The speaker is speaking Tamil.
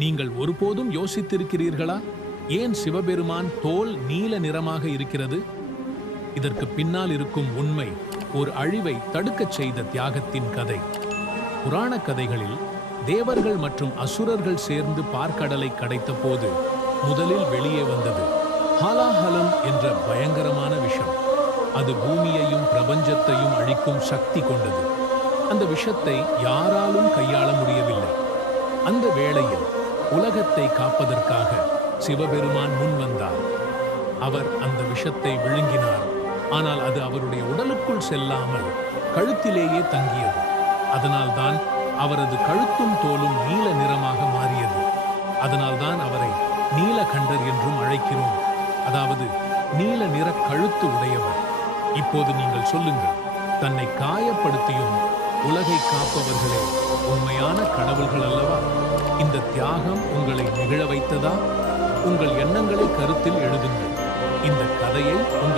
நீங்கள் ஒருபோதும் யோசித்திருக்கிறீர்களா, ஏன் சிவபெருமான் தோல் நீல நிறமாக இருக்கிறது? இதற்கு பின்னால் இருக்கும் உண்மை ஒரு அழிவை தடுக்கச் செய்த தியாகத்தின் கதை. புராண கதைகளில் தேவர்கள் மற்றும் அசுரர்கள் சேர்ந்து பார்க்கடலை கடைத்த போது முதலில் வெளியே வந்தது ஹாலாஹலம் என்ற பயங்கரமான விஷம். அது பூமியையும் பிரபஞ்சத்தையும் அழிக்கும் சக்தி கொண்டது. அந்த விஷத்தை யாராலும் கையாள முடியவில்லை. அந்த வேளையில் உலகத்தை காப்பதற்காக சிவபெருமான் முன் வந்தார். அவர் அந்த விஷத்தை விழுங்கினார். ஆனால் அது அவருடைய உடலுக்குள் செல்லாமல் கழுத்திலேயே தங்கியது. அதனால்தான் அவரது கழுத்தும் தோலும் நீல நிறமாக மாறியது. அதனால்தான் அவரை நீலகண்டர் என்றும் அழைக்கிறோம். அதாவது நீல நிற கழுத்து உடையவர். இப்போது நீங்கள் சொல்லுங்கள், தன்னை காயப்படுத்தியும் உலகை காப்பவர்களே உண்மையான கடவுள்கள் அல்லவா? இந்த தியாகம் உங்களை நிகழ வைத்ததா? உங்கள் எண்ணங்களை கருத்தில் எழுதுங்கள். இந்த கதையை உங்கள்